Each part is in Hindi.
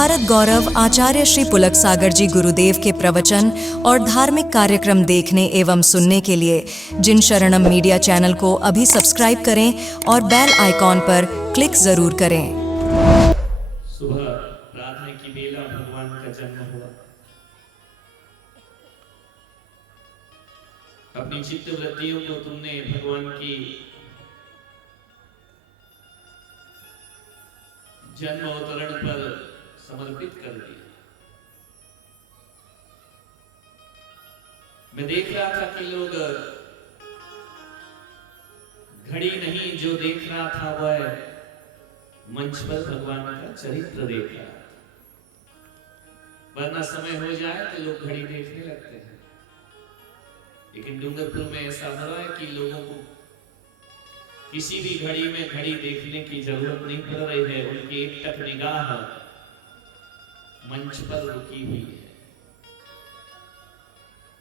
भारत गौरव आचार्य श्री पुलक सागर जी गुरुदेव के प्रवचन और धार्मिक कार्यक्रम देखने एवं सुनने के लिए जिन शरणम मीडिया चैनल को अभी सब्सक्राइब करें और बेल आइकॉन पर क्लिक जरूर करें। सुबह प्रार्थना की बेला भगवान का जन्म हुआ। अपनी चित्त वृत्तियों को तुमने भगवान की जन्म अवतरण पर समर्पित कर दिया। मैं देख रहा था कि लोग घड़ी नहीं जो देख रहा था वह मंच पर भगवान का चरित्र देख रहा था। वरना समय हो जाए तो लोग घड़ी देखने लगते हैं, लेकिन डूंगरपुर में ऐसा हो रहा है कि लोगों को किसी भी घड़ी में घड़ी देखने की जरूरत नहीं पड़ रही है। उनकी एक टक निगाह मंच पर रुकी हुई है।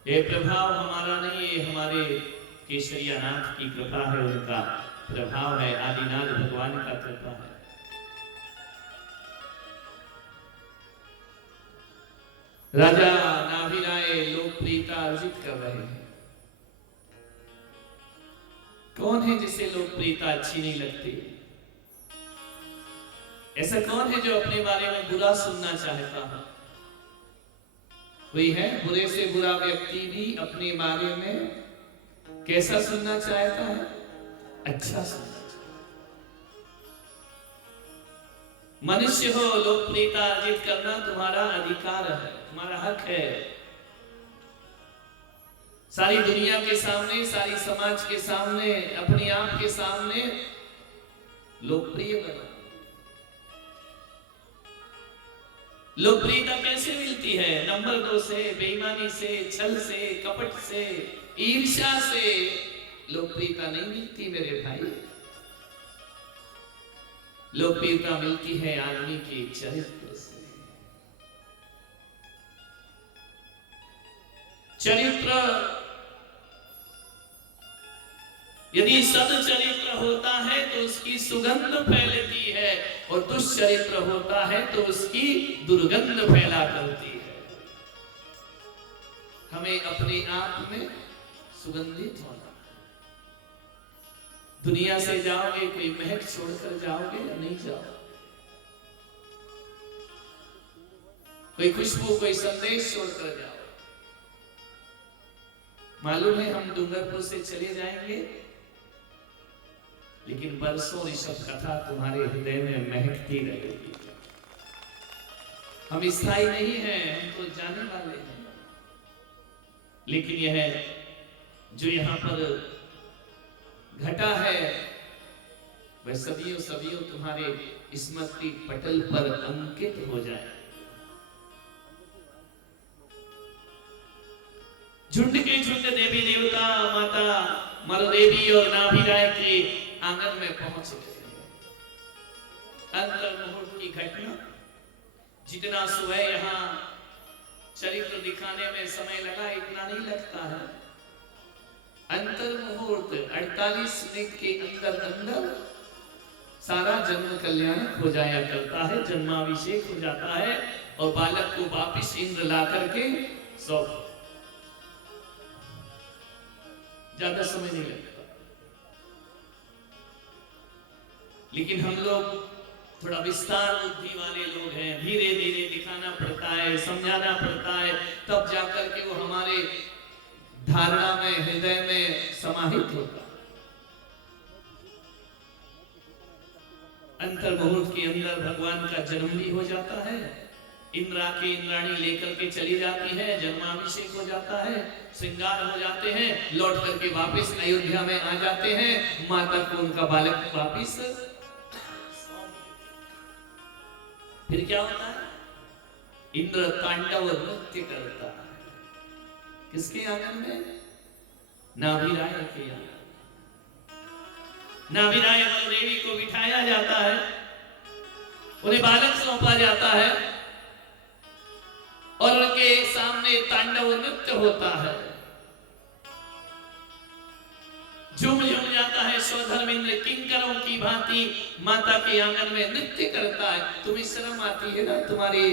ये प्रभाव हमारा नहीं, ये हमारे केसरियानाथ की कृपा है, उनका प्रभाव है, आदिनाथ भगवान का कृपा है। राजा नाभिराय लोकप्रियता अर्जित कर रहे हैं। कौन है जिसे लोकप्रियता अच्छी नहीं लगती? ऐसा कौन है जो अपने बारे में बुरा सुनना चाहता है? कोई है? बुरे से बुरा व्यक्ति भी अपने बारे में कैसा सुनना चाहता है? अच्छा सुनना चाहता है। मनुष्य हो, लोकप्रियता अर्जित करना तुम्हारा अधिकार है, तुम्हारा हक है। सारी दुनिया के सामने, सारी समाज के सामने, अपने आप के सामने लोकप्रिय बना। लोकप्रियता कैसे मिलती है? नंबर 2 से, बेईमानी से, छल से, कपट से, ईर्ष्या से लोकप्रियता नहीं मिलती मेरे भाई। लोकप्रियता मिलती है आदमी के चरित्र से। चरित्र यदि सदचरित्र होता है तो उसकी सुगंध फैलती है, और दुष्चरित्र होता है तो उसकी दुर्गंध फैला करती है। हमें अपने आप में सुगंधित होना। दुनिया से जाओगे, कोई महक छोड़कर जाओगे या नहीं जाओगे? कोई खुशबू, कोई संदेश छोड़कर जाओ। मालूम है हम डूंगरपुर से चले जाएंगे, लेकिन बरसों ऋषभ कथा तुम्हारे हृदय में महकती रहेगी। हम स्थायी नहीं हैं, हम तो जाने वाले हैं। लेकिन यह जो यहाँ पर घटा है वह सदियों सदियों तुम्हारे स्मृति पटल पर अंकित हो जाए। झुंड के झुंड देवी देवता, माता मरुदेवी और नाभिराय के आंगन में पहुंच गए। अंतर मुहूर्त की घटना, जितना सुबह यहाँ चरित्र दिखाने में समय लगा इतना नहीं लगता है। अंतर मुहूर्त 48 मिनट के अंदर अंदर सारा जन्म कल्याण हो जाया करता है, जन्माभिषेक हो जाता है, और बालक को वापिस इंद्र ला करके सौंप। ज्यादा समय नहीं लगता। लेकिन हम लोग थोड़ा विस्तार बुद्धि वाले लोग हैं, धीरे धीरे दिखाना पड़ता है, समझाना पड़ता है, तब जाकर के वो हमारे धारणा में, हृदय में समाहित होता। अंतर मुहूर्त के अंदर भगवान का जन्म भी हो जाता है। इंद्रा की इंद्राणी लेकर के चली जाती है, जन्माभिषेक हो जाता है, श्रृंगार हो जाते हैं, लौट करके वापस अयोध्या में आ जाते हैं। माता को उनका बालक वापस। फिर क्या होता है? इंद्र तांडव नृत्य करता है। किसके आंगन में? नाभिराय के आंगन। नाभिराय मरुदेवी को बिठाया जाता है, उन्हें बालक सौंपा जाता है, और उनके सामने तांडव नृत्य होता है। झूम झूम जाता है सौधर्मेंद्र किंकरों की भांति माता के आंगन में नृत्य करता है। तुम्हें शर्म आती है ना, तुम्हारी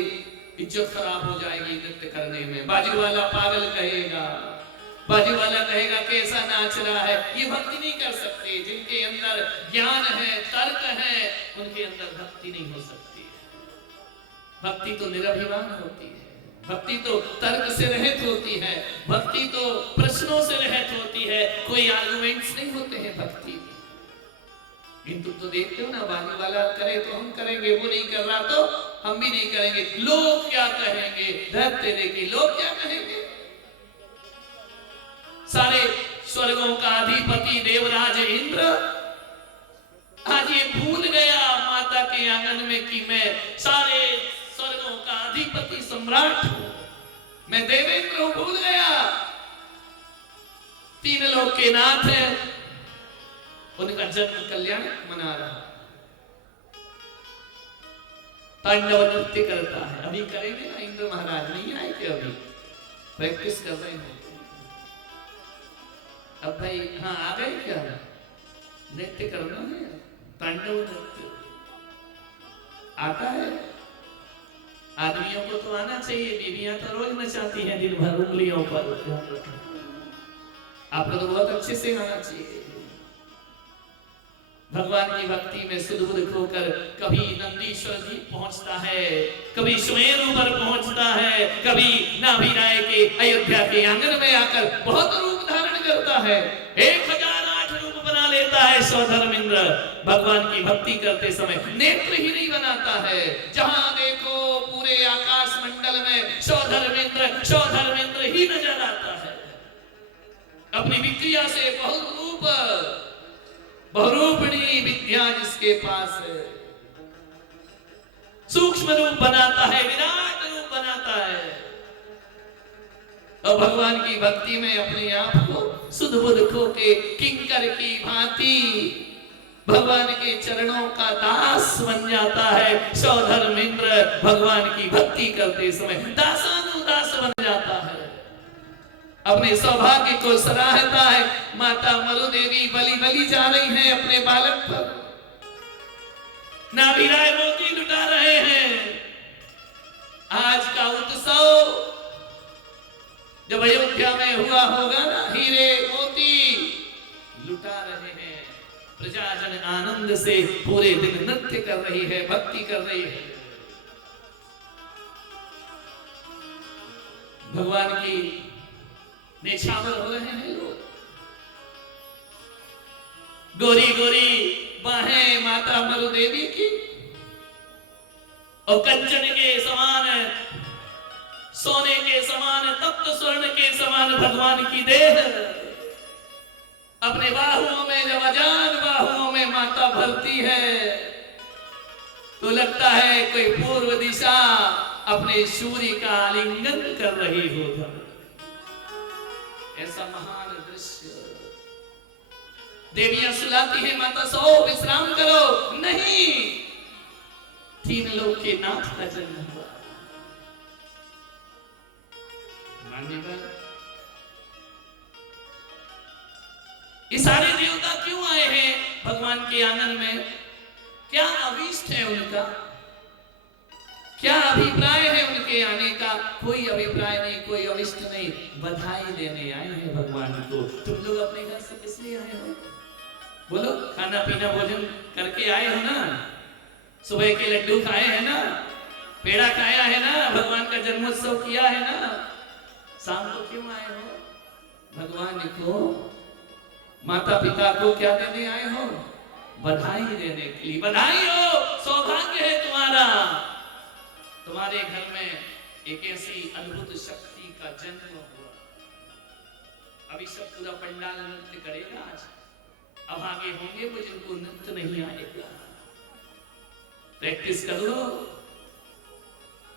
इज्जत खराब हो जाएगी नृत्य करने में। बाजू वाला पागल कहेगा, बाजू वाला कहेगा कैसा नाच रहा है। ये भक्ति नहीं कर सकते। जिनके अंदर ज्ञान है, तर्क है, उनके अंदर भक्ति नहीं हो सकती है। भक्ति तो निरभिमान होती है, भक्ति तो तर्क से रहित होती है, भक्ति तो प्रश्नों से रहित होती है। कोई आर्गुमेंट्स नहीं होते हैं भक्ति में। किंतु तो देखते हो ना, बाजू वाला करे तो हम करेंगे, वो नहीं कर रहा तो हम भी नहीं करेंगे। लोग क्या कहेंगे, धर तेरे की लोग क्या कहेंगे। सारे स्वर्गों का अधिपति देवराज इंद्र आज ये भूल गया माता के आंगन में कि मैं सारे स्वर्गों का अधिपति सम्राट हूं, मैं देवेंद्र हूं। भूल गया। तीन लोक के नाथ है, उनका जन्म कल्याण मना रहा, तांडव नृत्य करता है। अभी करेंगे ना, इंद्र महाराज नहीं आए कि अभी प्रैक्टिस कर रहे हैं। अब भाई हाँ आ गए क्या, नृत्य करना है, तांडव नृत्य आता है। आदमियों को तो आना चाहिए, बीवियां तो रोज नचाती हैं दिन भर उंगलियों पर। आपको तो बहुत अच्छे से आना चाहिए। भगवान की भक्ति में सुदबुद होकर कभी नंदीश्वर जी पहुंचता है, कभी सुमेरु पर पहुंचता है, कभी नाभिराय के अयोध्या के आंगन में आकर बहुत रूप धारण करता है। 1008 रूप बना लेता है सौधर्मेंद्र। भगवान की भक्ति करते समय नेत्र ही नहीं बनाता है। जहां देखो पूरे आकाश मंडल में सौधर्मेंद्र ही नजर आता है। अपनी विक्रिया से बहुरूपिणी विद्या जिसके पास है, सूक्ष्म रूप बनाता है, विराट रूप बनाता है। और भगवान की भक्ति में अपने आप को सुध-बुध खो के किंकर की भांति भगवान के चरणों का दास बन जाता है। सौधर्मेंद्र भगवान की भक्ति करते समय दासानुदास बन जाता है। अपने सौभाग्य को सराहता है। माता मरुदेवी बलि जा रही हैं अपने बालक पर, नाभिराय मोती लुटा रहे हैं। आज का उत्सव जब अयोध्या में हुआ होगा ना, हीरे मोती लुटा रहे हैं। प्रजाजन आनंद से पूरे दिन नृत्य कर रही है, भक्ति कर रही है। भगवान की निछावर हो रहे हैं लोग। गोरी गोरी बाहें माता मरुदेवी की, और कंचन के समान, सोने के समान, तप्त स्वर्ण के समान भगवान की देह। अपने बाहुओं में जब अजान बाहुओं में माता भरती है तो लगता है कोई पूर्व दिशा अपने सूर्य का आलिंगन कर रही हो। ऐसा महान दृश्य। देवियां सुलाती है, माता सो विश्राम करो। नहीं, तीन लोक के नाथ का जन्म हुआ। मान्यवर, ये सारे देवता क्यों आए हैं भगवान के आंगन में? क्या अभीष्ट है उनका, क्या अभिप्राय है उनके आने का? कोई अभिप्राय नहीं, कोई अभिष्ट नहीं, बधाई देने आए हैं भगवान को। तुम लोग अपने घर से किस लिए आए हो? बोलो, खाना पीना भोजन करके आए हो ना? सुबह के लड्डू खाए हैं ना, पेड़ा खाया है ना, भगवान का जन्मोत्सव किया है ना। शाम को क्यों आए हो? भगवान को, माता पिता को क्या देने आए हो? बधाई देने के लिए। बधाई हो, सौभाग्य है तुम्हारा। तुम्हारे घर में एक ऐसी अद्भुत शक्ति का जन्म हुआ। अभी सब पूरा पंडाल नृत्य करेगा आज। अब आगे होंगे वो जिनको नृत्य नहीं आएगा। प्रैक्टिस कर लो,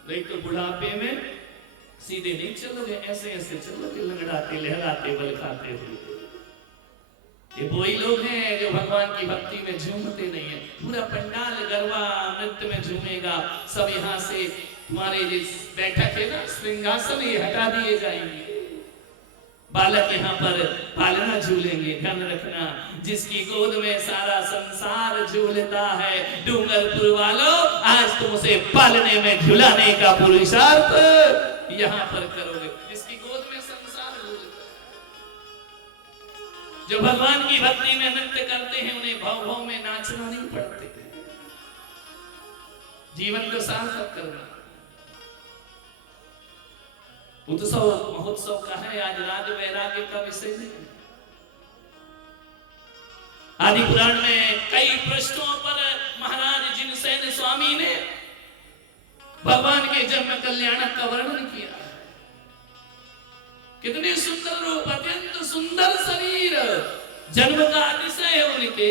नहीं तो बुढ़ापे में सीधे नहीं चलोगे, ऐसे ऐसे चलोगे, लंगड़ाते लहराते बल खाते हुए। ये वही लोग हैं जो भगवान की भक्ति में झूमते नहीं है। पूरा पंडाल गरबा नृत्य में झूमेगा। सब यहाँ से तुम्हारे जिस बैठक है ना, सिंहासन, ये हटा दिए जाएंगे। बालक यहाँ पर पालना झूलेंगे। ध्यान रखना, जिसकी गोद में सारा संसार झूलता है, डूंगरपुर वालों आज तुम उसे पालने में झुलाने का पुरुषार्थ यहाँ पर करोगे। जिसकी गोद में संसार झूलता है, जो भगवान की भक्ति में नृत्य करते हैं, उन्हें भाव भाव में नाचना नहीं पड़ते, जीवन को सार्थक करना। उत्सव महोत्सव का है आज, राज वैराग्य का विषय नहीं। आदि पुराण में कई पृष्ठों पर महाराज जिनसेन स्वामी ने भगवान के जन्म कल्याण का वर्णन किया। कितने सुंदर रूप, अत्यंत सुंदर शरीर, जन्म का अतिशय है उनके।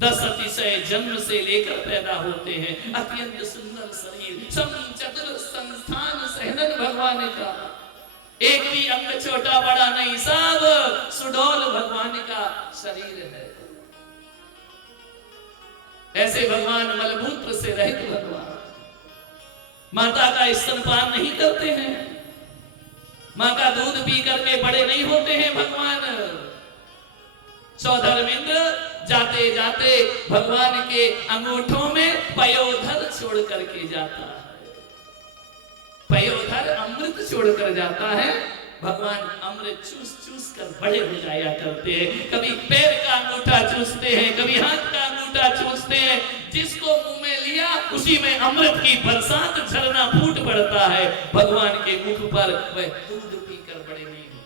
10 अतिशय जन्म से लेकर पैदा होते हैं। अत्यंत सुंदर शरीर, चतुर संस्थान सहनन भगवान का, एक भी अंग छोटा बड़ा नहीं, सब सुडौल भगवान का शरीर है। ऐसे भगवान मलमूत्र से रहित भगवान, माता का स्तनपान नहीं करते हैं, मां का दूध पी करके बड़े नहीं होते हैं भगवान। सौधर्मेंद्र जाते जाते भगवान के अंगूठों में पयोधर छोड़ करके जाता है। पयोधर अमृत छोड़कर जाता है। भगवान अमृत चूस चूस कर बड़े हो जाया करते हैं। कभी पैर का अंगूठा चूसते हैं, कभी हाथ का अंगूठा चूसते हैं। जिसको मुंह में लिया उसी में अमृत की बरसात झरना फूट पड़ता है। भगवान के मुख पर वह दूध पीकर बड़े नहीं होते।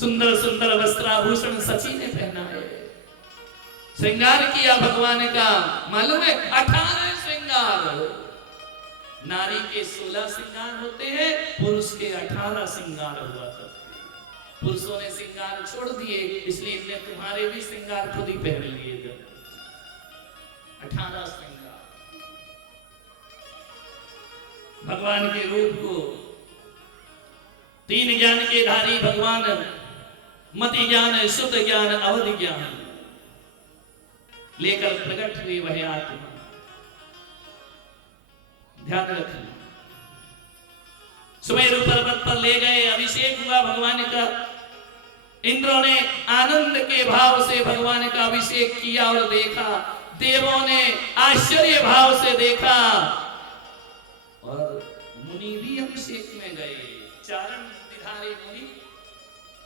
सुंदर सुंदर वस्त्राभूषण सची ने पहना है, श्रृंगार किया भगवान का। मालूम है 18 श्रृंगार। नारी के 16 श्रृंगार होते हैं, पुरुष के 18 श्रृंगार हुआ करते हैं। पुरुषों ने श्रृंगार छोड़ दिए, इसलिए इनने तुम्हारे भी श्रृंगार खुद ही पहन लिए। 18 श्रृंगार भगवान के रूप को। 3 ज्ञान के धारी भगवान, मति ज्ञान, शुद्ध ज्ञान, अवधि ज्ञान लेकर प्रकट हुई वह आत्मा। ध्यान रखना, सुमेरु पर्वत पर ले गए, अभिषेक हुआ भगवान का। इंद्रों ने आनंद के भाव से भगवान का अभिषेक किया और देखा। देवों ने आश्चर्य भाव से देखा और मुनि भी अभिषेक में गए। चारण विधारी मुनि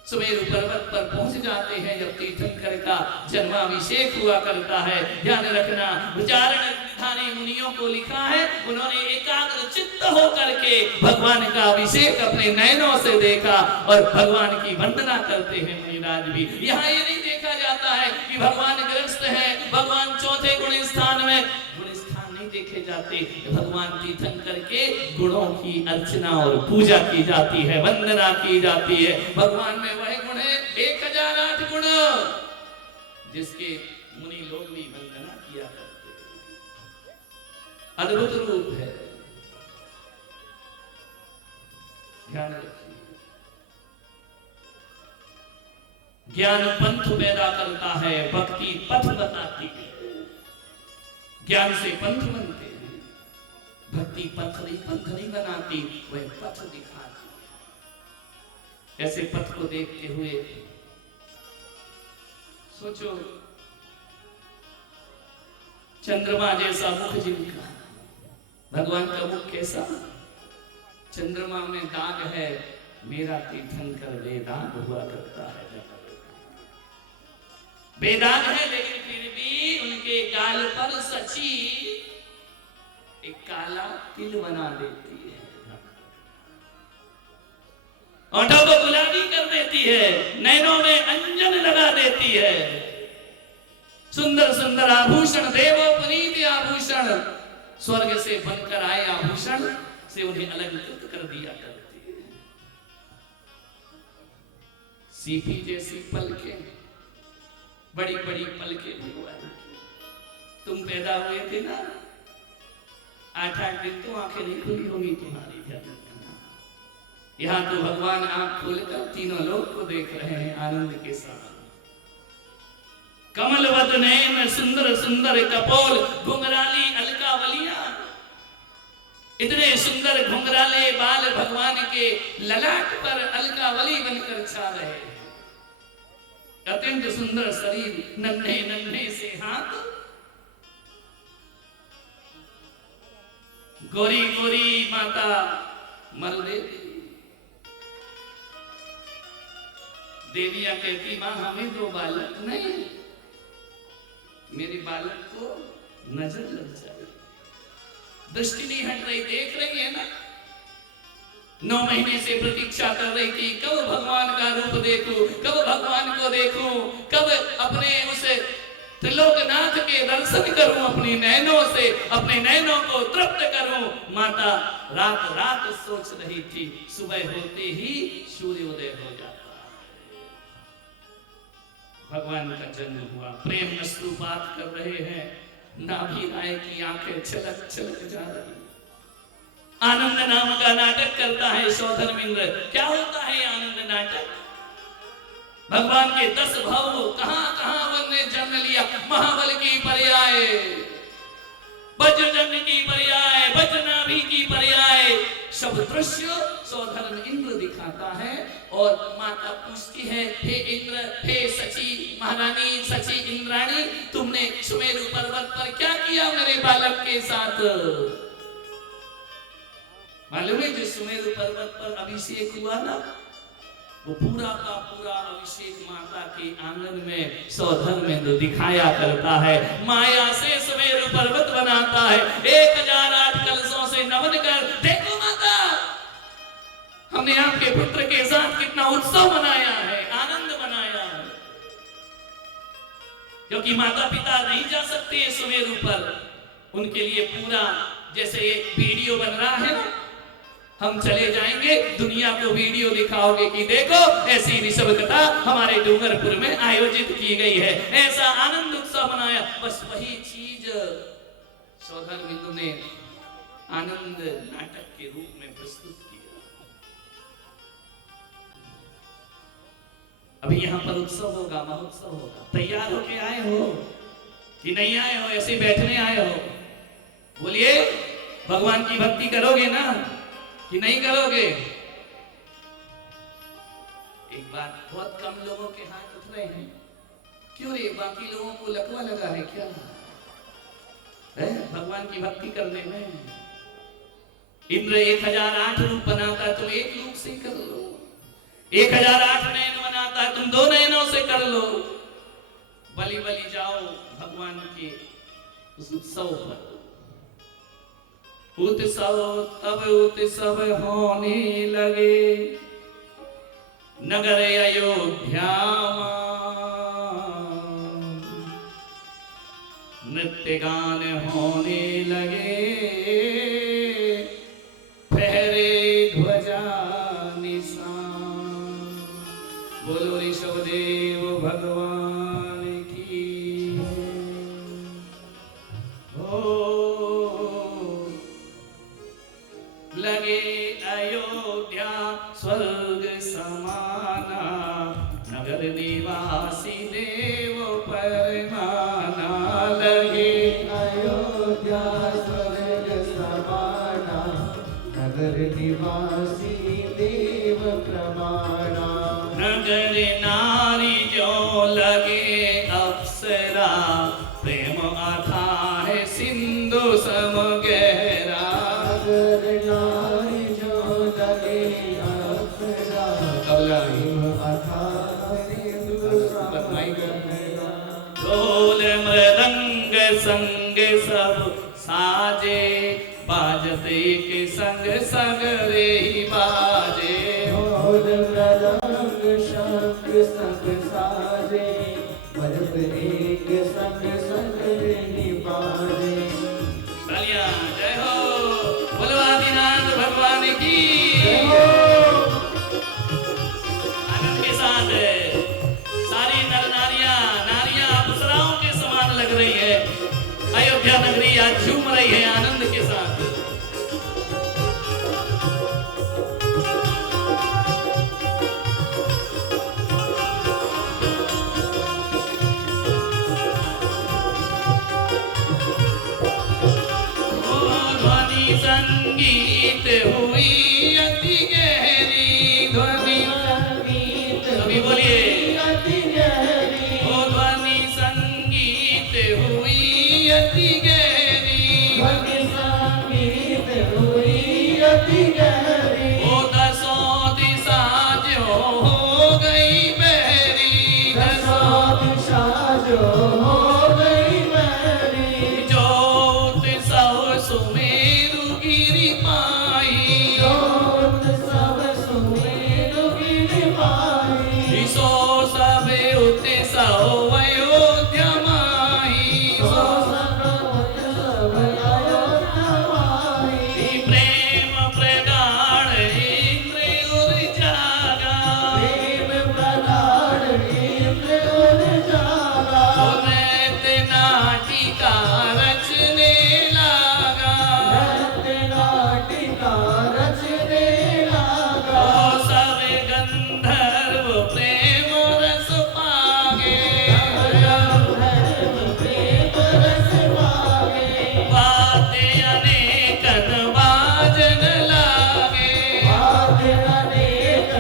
सुमेरु पर्वत पर पहुंच जाते हैं जब तीर्थंकर का जन्माभिषेक हुआ करता है। ध्यान रखना, चारण विधारी मुनियों को लिखा है, उन्होंने एकाग्र चित्त होकर के भगवान का अभिषेक अपने नयनों से देखा और भगवान की वंदना करते हैं मुनिराज भी। यहाँ ये नहीं देखा जाता है कि भगवान ग्रस्त है, भगवान चौथे गुण स्थान में, गुण स्थान नहीं देखे जाते। भगवान तीर्थंकर के गुणों की अर्चना और पूजा की जाती है, वंदना की जाती है। भगवान में वह गुण है 1008 गुण, जिसके मुनि लोग भी वंदना किया करते। अद्भुत रूप है, ध्यान रखिए। ज्ञान पंथ पैदा करता है, भक्ति पथ बताती है। ज्ञान से पंथ बनते हैं, भक्ति पंथ नहीं बनाती, वह पथ दिखाती है। ऐसे पथ को देखते हुए सोचो, चंद्रमा जैसा मुख जिनका, भगवान का मुख कैसा? चंद्रमा में दाग है, मेरा तीर्थंकर बेदाग हुआ करता है। बेदाग है लेकिन फिर भी उनके गाल पर सची एक काला तिल बना देती है, ओठों को गुलाबी कर देती है, नैनों में अंजन लगा देती है। सुंदर सुंदर आभूषण, देवोपनीत आभूषण, स्वर्ग से बनकर आए आभूषण से उन्हें अलंकृत कर दिया करती है। सीपी जैसी पलकें, बड़ी बड़ी पलकें भगवान। तुम पैदा हुए थे ना, 8-8 दिन तो आंखें नहीं खुली होगी तुम्हारी। ध्यान रखना, यहाँ तो भगवान आंख खोलकर तीनों लोग को देख रहे हैं आनंद के साथ। कमलवत नयन, सुंदर सुंदर कपोल, घुंघराली अलकावलियां, इतने इतने सुंदर घुंघराले बाल भगवान के ललाट पर अलकावली बनकर छा रहे, अत्यंत सुंदर शरीर, नन्हे नन्हे से हाथ, गोरी गोरी माता मलदेवी। देवियां कहती मां हमें दो बालक नहीं, मेरे बालक को नजर लग जाए, दृष्टि नहीं हट रही, देख रही है ना। 9 महीने से प्रतीक्षा कर रही थी, कब भगवान का रूप देखूं, कब भगवान को देखूं, कब अपने उस त्रिलोकनाथ के दर्शन करूं, अपनी नैनों से अपने नैनों को तृप्त करूं। माता रात रात सोच रही थी, सुबह होते ही सूर्योदय हो जाता। भगवान का जन्म हुआ, प्रेम अश्रुपात कर रहे हैं, नाभि राय की आंखें छलक छलक जा रही। आनंद नाम का नाटक करता है सौधर्मेंद्र। क्या होता है आनंद नाटक? भगवान के 10 भाव कहां कहां वन ने जन्म लिया। महाबल की पर्याय, वज्रजंग की पर्याय, वज्रनाभि की पर्याय, सब दृश्य सौधर्म इंद्र दिखाता है। और माता पूछती है, हे इंद्र, हे सची महारानी, सची इंद्राणी, तुमने सुमेरु पर्वत पर क्या किया मेरे बालक के साथ? मालूम है जो सुमेरु पर्वत पर अभिषेक हुआ ना, वो पूरा का पूरा अभिषेक माता के आंगन में सौधर्मेंद्र दिखाया करता है। माया से सुमेरु पर्वत बनाता है, 1008 कलशों से नमन कर, देखो माता, हमने आपके पुत्र के साथ कितना उत्सव मनाया है, आनंद मनाया है। क्योंकि माता पिता नहीं जा सकते सुमेरु पर, उनके लिए पूरा जैसे ये वीडियो बन रहा है ना, हम चले जाएंगे, दुनिया को वीडियो दिखाओगे कि देखो ऐसी ऋषभ कथा हमारे डूंगरपुर में आयोजित की गई है, ऐसा आनंद उत्सव मनाया। बस वही चीज सौधर्मेंद्र ने आनंद नाटक के रूप में प्रस्तुत किया। अभी यहाँ पर उत्सव होगा, महोत्सव होगा, तैयार होके आए हो कि नहीं आए हो, ऐसे बैठने आए हो? बोलिए, भगवान की भक्ति करोगे ना कि नहीं करोगे? एक बात, बहुत कम लोगों के हाथ उठ रहे हैं, क्यों रे? बाकी लोगों को लकवा लगा है क्या है भगवान की भक्ति करने में? इंद्र 1008 रूप बनाता, तुम एक रूप से कर लो। 1008 नयन बनाता है, तुम 2 नयनों से कर लो। बलि बलि जाओ भगवान के उस उत्सव पर। उत्सव तब उत्सव होने लगे, नगर अयोध्या नृत्य गान होने लगे, फहरे ध्वजा निशान। बोलो ऋषभ देव भगवान की। लगे अयोध्या स्वर्ग समाना, नगर निवासी देव परमाना। लगे अयोध्या स्वर्ग समाना, नगर निवासी देव प्रमाणा। नगर नारी जो लगे अप्सरा, प्रेम अथाह है सिंधु सम गहरा। नगर नारी जो लगे अप्सरा, प्रेम अथाह सिंधु सम गहरा। ढोल मृदंग संग सब साजे, बाजते के संग संग रे बाजे। ढोल मृदंग शंख संग साजे, बजत एक संग संग रे बाजे। तालियां, जय हो, बोलो आदिनाथ भगवान की। आनंद के साथ सारी नर नारियां अप्सराओं के समान लग रही है। अयोध्या नगरी आज झूम रही है आनंद के साथ। ध्वनि संगीत हुई अति गहरी ध्वनि संगीत सभी बोलिए अति गहरी ओ ध्वनि संगीत हुई अति गहरी ध्वनि संगीत हुई अति गहरी ओ दसों दिशा जो हो गई बहरी दसों दिशा जो हो गई मेरी जोत सब सुमेरु गिरि पाई जोत सब सुमेरु गिरि पाई सो सब उत्सव अयोध्या माही सो सब अयोध्या माई प्रेम प्रगाढ़ इंद्र उर जागा प्रेम प्रगाढ़ इंद्र उर जागा नृत्य नाटिका रचने लागा नृत्य नाटिका रचने लागा ओ सब गंधर्व प्रेम रस पागे प्रेम रस मागे वाद्य अनेकन बाजन लागे वाद्य अनेक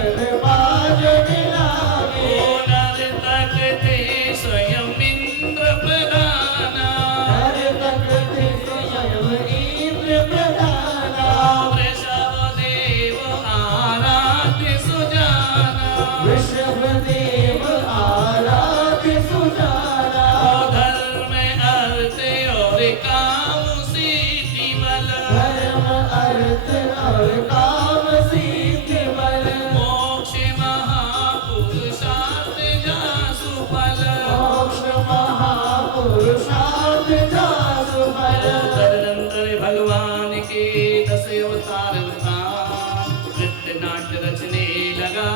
बाजन लागे ओ नर्तक थे स्वयं इंद्र प्रधाना नर्तक थे स्वयं इंद्र प्रधाना वृषभ देव आराध्य सुजाना वृषभदेव आराध्य सुजाना ओ धर्म अर्थ और काम सिद्धि बल धर्म अर्थ और काम सिद्धि बल मोक्ष महापुरुषार्थ जासु फल मोक्ष महापुरुषार्थ जासु फल तदनंतर भगवान के 10 अवतार बतान नृत्य नाट्य रचने लगा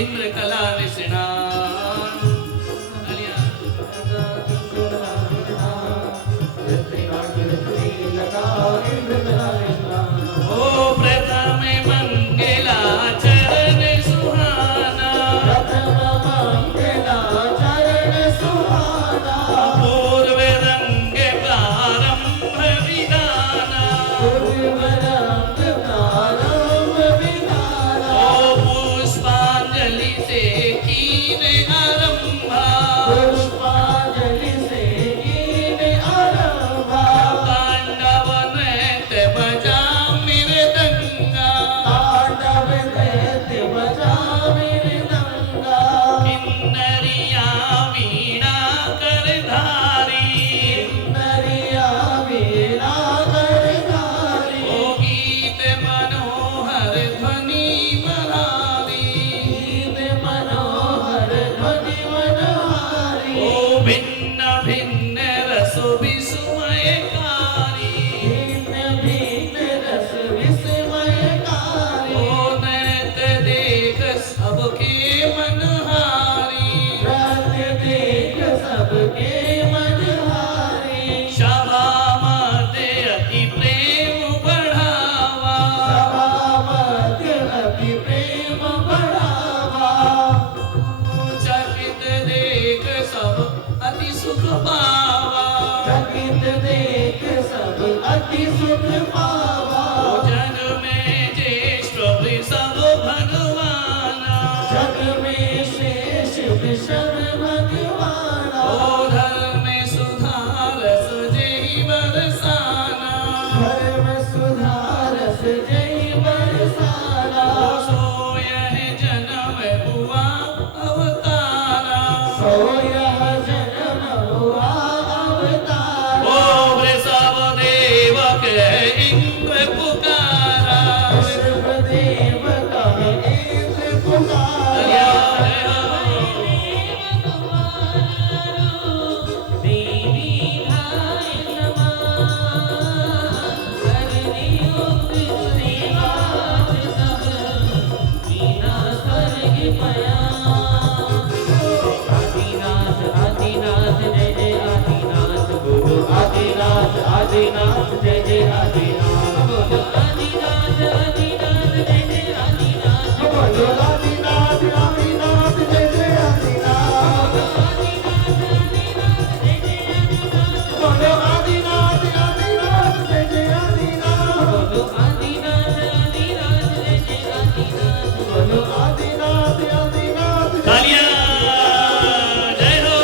इंद्र कला निष्णात तालियां। ओ प्रथम मंगलाचरण सुहाना पूर्व रंग प्रारंभ विधाना ओ पुष्पांजलि से कीन आरंभा तांडव नृत्य बजा मृदंगा किन्नरिया वीणा करधारी ओ बोलो आदिनाथ आदिनाथ जय आदिनाथ बोलो आदिनाथ आदिनाथ तालियां जय हो।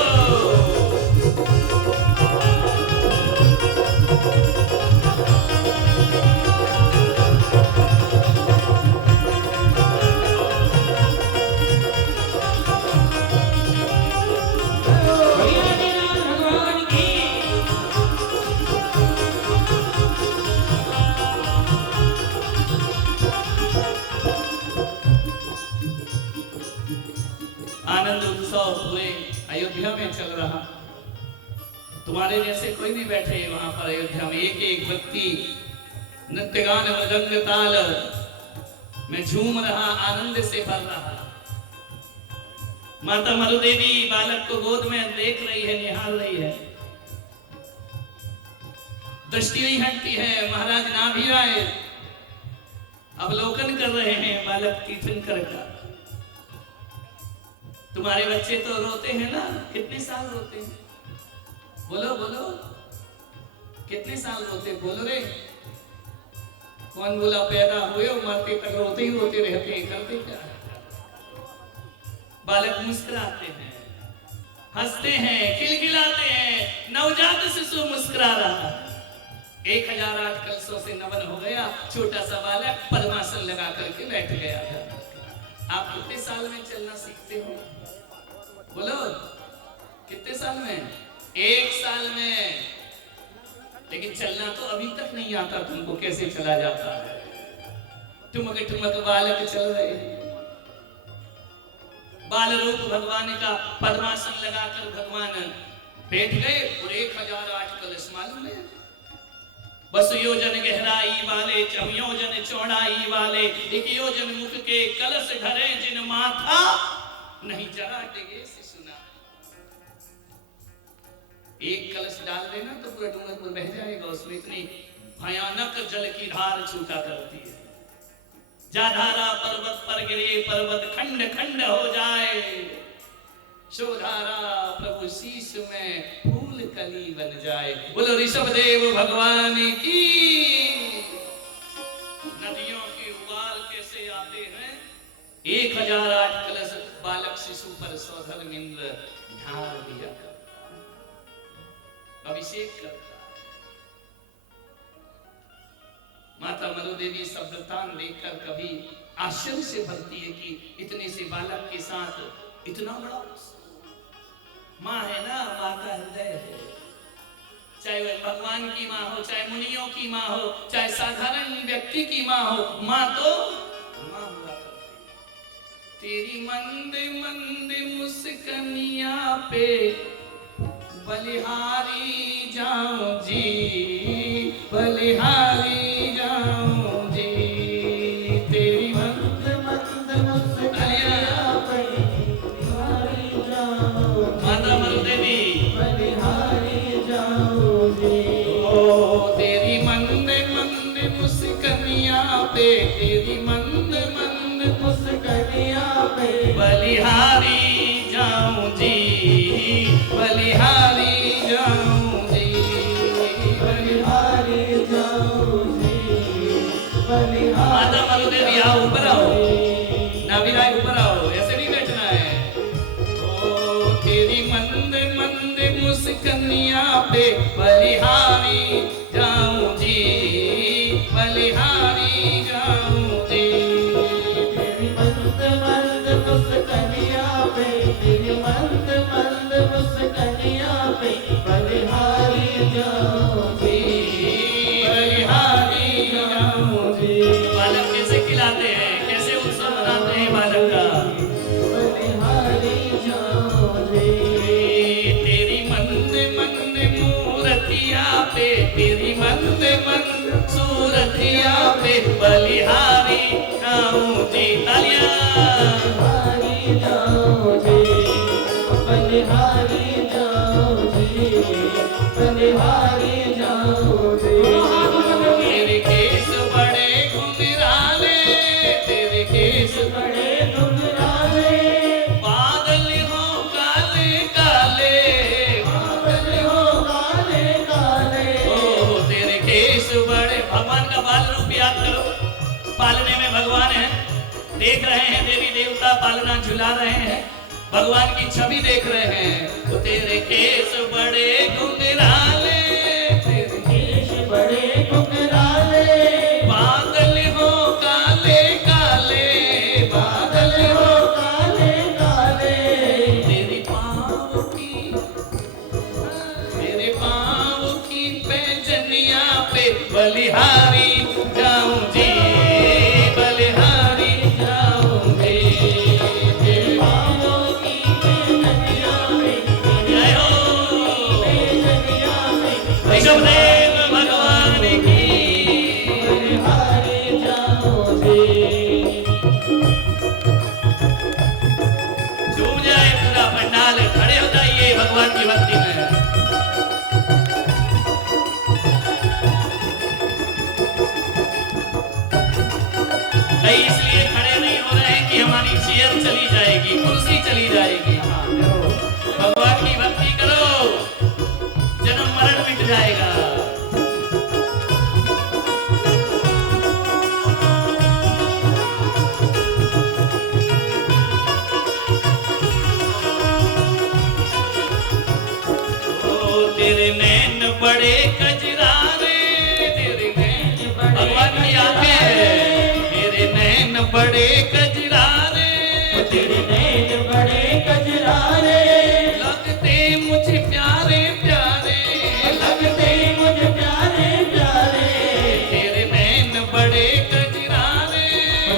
आदिनाथ भगवान की आनंद उत्सव पूरे अयोध्या में चल रहा। तुम्हारे जैसे कोई नहीं बैठे वहां पर अयोध्या में। एक एक व्यक्ति नृत्य गान मृदंग ताल में झूम रहा, आनंद से भर रहा। माता मरुदेवी बालक को गोद में देख रही है, निहार रही है। दृष्टि नहीं हटती है। महाराज नाभि राय अवलोकन कर रहे हैं बालक तीर्थंकर का। तुम्हारे बच्चे तो रोते हैं ना, कितने साल रोते हैं? बोलो बोलो, कितने साल रोते? बोलो रे। कौन बोला पैदा हुए और मरते तक रोते ही रोते रहते हैं? करते क्या है? बालक मुस्कुराते हैं, हंसते हैं, खिलखिलाते हैं। नवजात शिशु मुस्कुरा रहा है। 1008 कलशों से नमन हो गया। छोटा सा बालक पद्मासन लगा करके बैठ गया था। आप कितने साल में चलना सीखते हो? बोलो, कितने साल में? 1 साल में। लेकिन चलना तो अभी तक नहीं आता तुमको, कैसे चला जाता है? ठुमक ठुमक बालक चल रहे हैं। बाल रूप भगवान का पद्मासन लगाकर भगवान बैठ गए। और 1008 कलश मालूम है? बस योजन गहराई वाले, 4 योजन चौड़ाई वाले, 1 योजन मुख के कलश धरे जिन माथा नहीं जरा देगे से सुना। एक कलश डाल देना तो पूरा डूंगरपुर बह जाएगा। उसमें इतनी भयानक जल की धार छूटा करती है। जा धारा पर्वत पर गिरे, पर्वत खंड खंड हो जाए। शोधारा प्रभु शीश में फूल कली बन जाए। बोलो ऋषभ देव भगवान की। नदियों के उबाल कैसे आते हैं? 1008 कलश बालक शिशु पर सौधर्म इंद्र ढाल दिया, अभिषेक करता। माता मरुदेवी सब वृत्तांत देखकर कभी आश्चर्य से भरती है कि इतने से बालक के साथ इतना बड़ा। माँ है ना, माँ का हृदय है। चाहे वह भगवान की माँ हो, चाहे मुनियों की माँ हो, चाहे साधारण व्यक्ति की माँ हो, माँ तो माँ हुआ करती। तेरी मंद मंद मुस्कनिया पे बलिहारी जाऊं जी, बलिहारी जाऊं जी। तेरी मंद मंद मुस्कनिया पे बलिहारी जाऊं। माता मरुदेवी बलिहारी जाऊं जी। ओ तेरी मंद मंद मुस्कनिया पे, तेरी मंद मंद मुस्कनिया पे बलिहारी जाऊं जी, बलिहारी जाऊं जी, बलिहारी जाऊं जी, बलिहारी। माता मरुदेवी आओ, ऊपर आओ। नाभिराय ऊपर आओ, ऐसे नहीं बैठना है। ओ तेरी मंद मंद मुस्कनिया पे बलिहारी जाऊं जी, बलिहारी जाऊं जी। तेरी मंद मंद मुस्कनिया पे, तेरी मंद मंद मुस्कनिया पे बलिहारी जाऊं जी, बलिहारी जाऊं जी। बालक कैसे खिलाते हैं, कैसे उत्सव मनाते हैं बालक का? बलिहारी जाऊं जी। तेरी मंद मंद मूर्तिया पे, तेरी मंद मंद सूरतिया पे बलिहारी जाऊं जी। तालियां। बलिहारी जाऊं जी, बलिहारी जाऊं जी, बलिहारी जाऊं जी। तेरे केस बड़े घुंघराले, तेरे केस बड़े घुंघराले। बादल हो काले काले, बादल हो काले काले। ओ तेरे केस बड़े। भगवान का बाल रूप याद देख रहे हैं देवी देवता पालना झुला रहे हैं, भगवान की छवि देख रहे हैं। वो तेरे केस बड़े घुंघराले, तेरे केश बड़े घुंघराले, बादल हो काले काले, बादल हो काले काले, तेरे पाँव की पैजनिया पे बलिहारी जाऊं जी, बलिहारी जाऊं जी। तेरे पाँवों की बेननिया में, जय हो बेननिया में, ऋषभदेव भगवान की। बलिहारी जाऊं जी। झूम जाए पूरा पंडाल, खड़े हो जाइए भगवान की भक्ति में। कई इसलिए खड़े नहीं हो रहे हैं कि हमारी चेयर चली जाएगी, कुर्सी चली जाएगी। भगवान की भक्ति करो, जन्म मरण मिट जाएगा। ओ तेरे नैन बड़े कजरारे, तेरे नैन भगवान की आंखें, तेरे नैन बड़े कजरारे, तेरे नैन बड़े कजरारे, लगते मुझे प्यारे प्यारे, लगते मुझे प्यारे प्यारे, तेरे नैन बड़े कजरारे,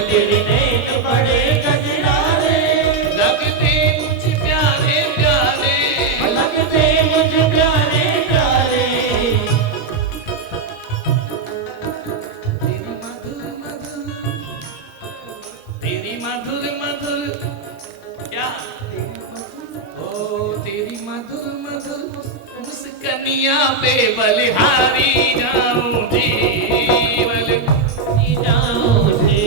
तेरे नैन बड़े कजरारे, लगते मुझे प्यारे प्यारे। लगते मुझे प्यारे प्यारे, तेरी मधुर मधुर क्या, ओ तेरी मधुर मधुर मुस्कनिया पे बलिहारी जाऊं जी, जाऊं जी।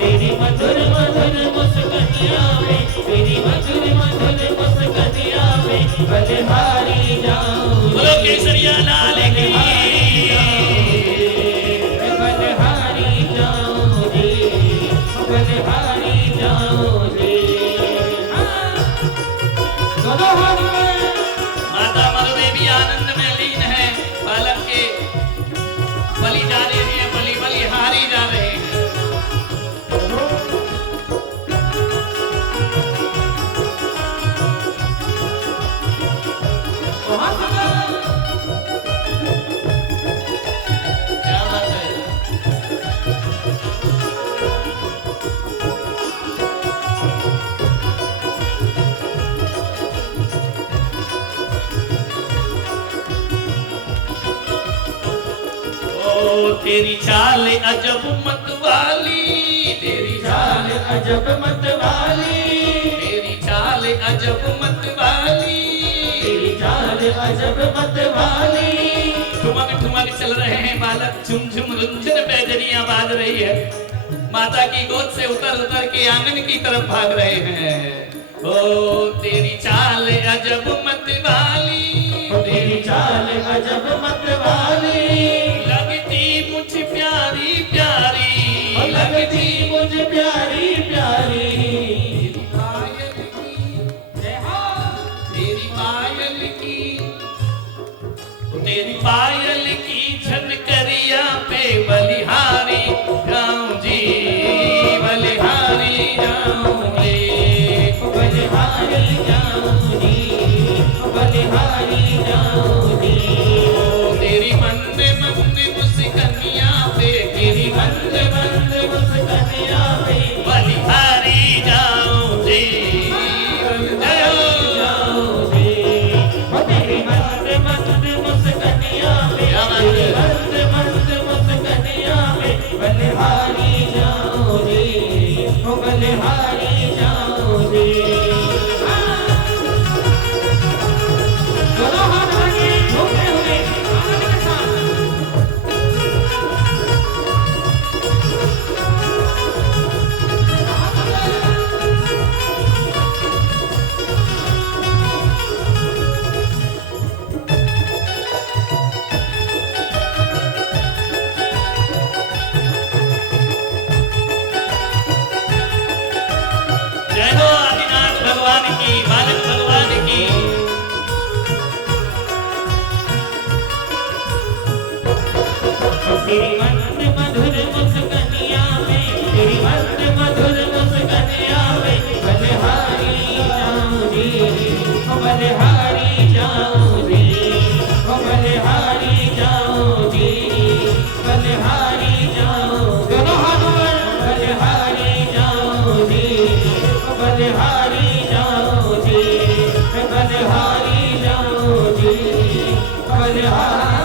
तेरी मधुर मधुर मुस्कनिया में, तेरी मधुर मधुर मुस्कनिया में, बलिहारी जाऊं बोलो केसरिया लाल की। बलिहारी जाऊं जी, बलिहारी जाऊं जी। दोनों हाथ में माता मरुदेवी आनंद में लीन है, बालक के बलि जा रहे हैं, बलिहारी जा रहे हैं। क्या बात है। ओ तेरी चाल अजब मत वाली, तेरी चाल अजब मत वाली, तेरी चाल अजब मत वाली। तेरी चाल अजब मत वाली। ठुमक ठुमक चल रहे हैं बालक, झुम झुम रुंझुन पैजनियां बाज रही है। माता की गोद से उतर उतर के आंगन की तरफ भाग रहे हैं। ओ तेरी चाल अजब मत वाली, तेरी चाल अजब मत वाली, लगती मुझे प्यारी प्यारी, लगती मुझे प्यारी प्यारी। पायल की, तेरी पायल की, तेरी पायल की झनकरिया पे बलिहारी जाऊं जी, बलिहारी जाऊं रे। बलिहारी जाऊं जी, बलिहारी जाऊं जी। ओ तेरी मंद मंद मुस्कनिया पे, तेरी मंद मंद मुस्कनिया पे बलिहारी जाऊं जी। जय हो। जाऊं जी। तेरी मंद मंद मुस्कनिया पे, क्या बात है। तेरी मंद मंद मुस्कनिया पे बलिहारी जाऊं जी, बलिहारी जाऊं जी। दोनों हाथ आगे झूमते हुए आनंद के साथ। बलिहारी